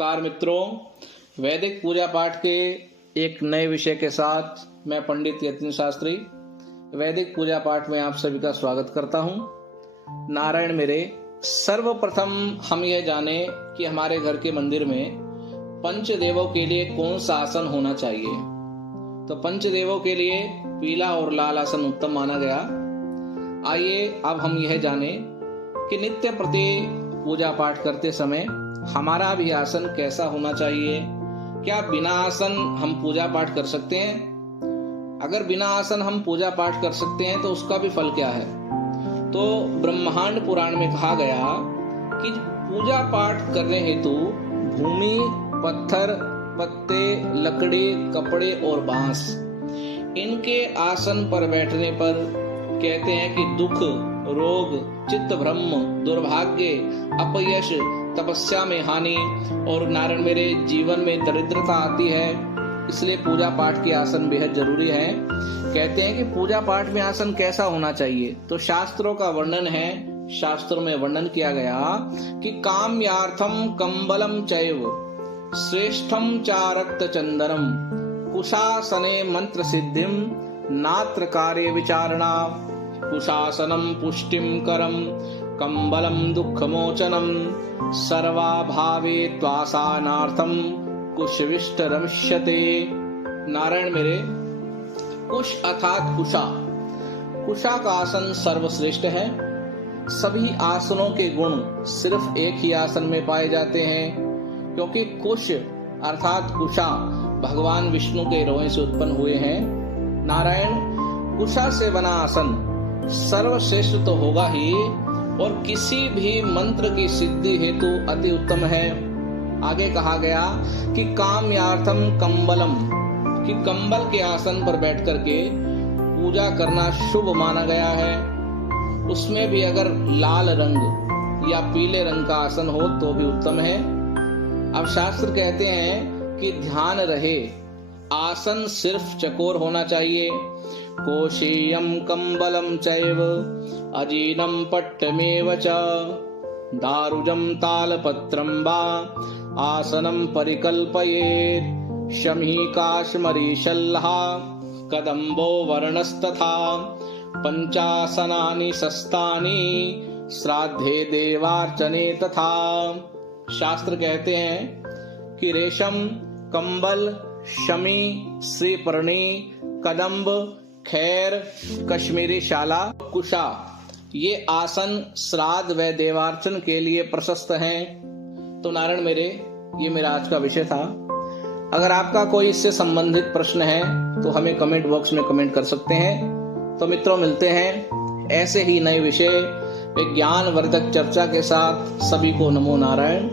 नमस्कार मित्रों, वैदिक पूजा पाठ के एक नए विषय के साथ मैं पंडित यतिन शास्त्री वैदिक पूजा पाठ में आप सभी का स्वागत करता हूं। नारायण मेरे, सर्वप्रथम हम यह जाने कि हमारे घर के मंदिर में पंचदेवों के लिए कौन सा आसन होना चाहिए। तो पंचदेवों के लिए पीला और लाल आसन उत्तम माना गया। आइए अब हम यह जाने कि नित्य प्रति पूजा पाठ करते समय हमारा भी आसन कैसा होना चाहिए। क्या बिना आसन हम पूजा पाठ कर सकते हैं? अगर बिना आसन हम पूजा पाठ कर सकते हैं तो उसका भी फल क्या है? तो ब्रह्मांड पुराण में कहा गया कि पूजा पाठ करने हेतु भूमि, पत्थर, पत्ते, लकड़ी, कपड़े और बांस, इनके आसन पर बैठने पर कहते हैं कि दुख, रोग, चित्त भ्रम, दुर्भाग्य, अपयश, तपस्या में हानि और नारायण मेरे जीवन में दरिद्रता आती है। इसलिए पूजा पाठ के आसन बेहद जरूरी है। कहते हैं कि पूजा पाठ में आसन कैसा होना चाहिए, तो शास्त्रों का वर्णन है। शास्त्रों में वर्णन किया गया कि काम्यार्थम कंबलम चैव श्रेष्ठम चारक्त चंदनम कुशासने मंत्र सिद्धिम नात्र कार्य विचारणा कुशासनम पुष्टिम करम कंबलम दुःखमोचनम सर्वाभावे त्वासानार्थम कुशविष्ट रमष्यते। नारायण मेरे, कुश अर्थात कुशा का आसन सर्वश्रेष्ठ है। सभी आसनों के गुण सिर्फ एक ही आसन में पाए जाते हैं, क्योंकि कुश अर्थात कुशा भगवान विष्णु के रोए से उत्पन्न हुए हैं। नारायण, कुशा से बना आसन सर्वश्रेष्ठ तो होगा ही और किसी भी मंत्र की सिद्धि हेतु अति उत्तम है। आगे कहा गया कि काम्यार्थम कंबलम, कि कंबल के आसन पर बैठ करके पूजा करना शुभ माना गया है। उसमें भी अगर लाल रंग या पीले रंग का आसन हो तो भी उत्तम है। अब शास्त्र कहते हैं कि ध्यान रहे, आसन सिर्फ चकोर होना चाहिए। कोशीयम कंबलम चैव अजीनम पट्टमेव च दारुजम तालपत्रम वा आसनम परिकल्पयेत् शमी काश्मरी शल्हा कदम्बो वर्णस्तथा पंचासनानि सस्तानि श्राद्धे देवार्चने तथा। शास्त्र कहते हैं कि रेशम, कंबल, शमी, श्रीपर्णी, कदम्ब, खैर, कश्मीरी शाला, कुशा, ये आसन श्राद्ध व देवार्चन के लिए प्रशस्त हैं। तो नारायण मेरे, ये मेरा आज का विषय था। अगर आपका कोई इससे संबंधित प्रश्न है तो हमें कमेंट बॉक्स में कमेंट कर सकते हैं। तो मित्रों, मिलते हैं ऐसे ही नए विषय ज्ञान वर्धक चर्चा के साथ। सभी को नमो नारायण।